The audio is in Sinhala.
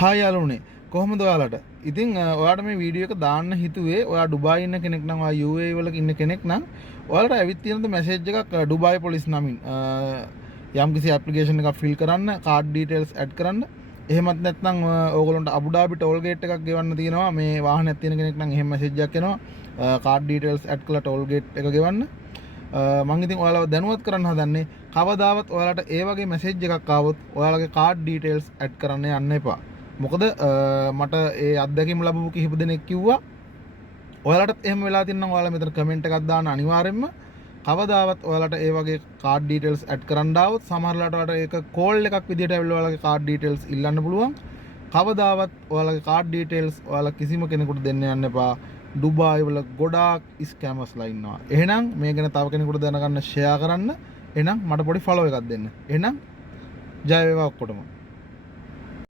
හායි යාළුවනේ කොහොමද ඔයාලට? ඉතින් ඔයාලට මේ වීඩියෝ එක දාන්න හිතුවේ ඔයා ඩුබායි ඉන්න කෙනෙක් නම් ඔයා UAE වල ඉන්න කෙනෙක් නම් ඔයාලට ඇවිත් තියෙනද මැසේජ් එකක් ඩුබායි පොලිස් නමින් යම්කිසි ඇප්ලිකේෂන් එකක් ෆිල් කරන්න කාඩ් ඩීටේල්ස් ඇඩ් කරන්න. එහෙමත් නැත්නම් ඕගොල්ලන්ට අබුඩාබි ටෝල් ගේට් එකක් ගෙවන්න තියෙනවා. මේ වාහනයක් තියෙන කෙනෙක් නම් එහෙම මැසේජ් එකක් එනවා කාඩ් ඩීටේල්ස් ඇඩ් කරලා ටෝල් ගේට් එක ගෙවන්න. මම ඉතින් ඔයාලව දැනුවත් කරන්න හදන්නේ කවදාවත් ඔයාලට ඒ වගේ මැසේජ් එකක් ආවොත් ඔයාලගේ කාඩ් ඩීටේල්ස් ඇඩ් කරන්න යන්න එපා. මොකද මට ඒ අත්දැකීම් ලැබපු කිහිප දෙනෙක් කිව්වා ඔයාලටත් එහෙම වෙලා තියෙනවා නම් ඔයාලා මෙතන කමෙන්ට් එකක් දාන්න අනිවාර්යෙන්ම. කවදාවත් ඔයාලට ඒ වගේ කාඩ් ඩීටේල්ස් ඇඩ් කරන්න ආවොත් සමහරලාට ඔයාලට ඒක කෝල් එකක් විදිහට ඇවිල්ලා ඔයාලගේ කාඩ් ඩීටේල්ස් ඉල්ලන්න පුළුවන්. කවදාවත් ඔයාලගේ කාඩ් ඩීටේල්ස් ඔයාලා කිසිම කෙනෙකුට දෙන්න යන්න එපා. ඩුබායි වල ගොඩාක් ස්කෑමර්ස්ලා ඉන්නවා. එහෙනම් මේ ගැන තව කෙනෙකුට දැනගන්න ෂෙයා කරන්න. එහෙනම් මට පොඩි ෆලෝ එකක් දෙන්න. එහෙනම් ජය වේවා ඔක්කොටම.